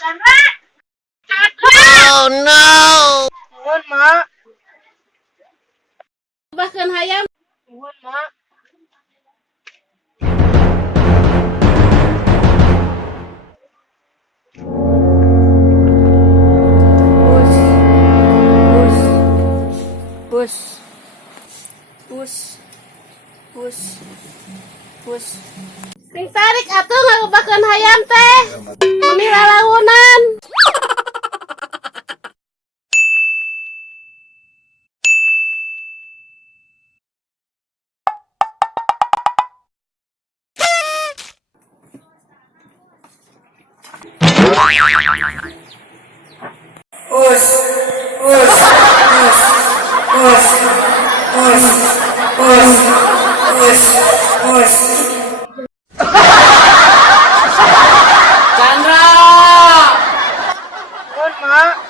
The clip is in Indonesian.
Chandra. Oh no. Nuhun, Mak. Bahkan hayam. Nuhun, Mak. Pus. Sing tarik atuh ngagebakeun hayam teh. Meni lalaunan. Chandra. Nuhun, Mak.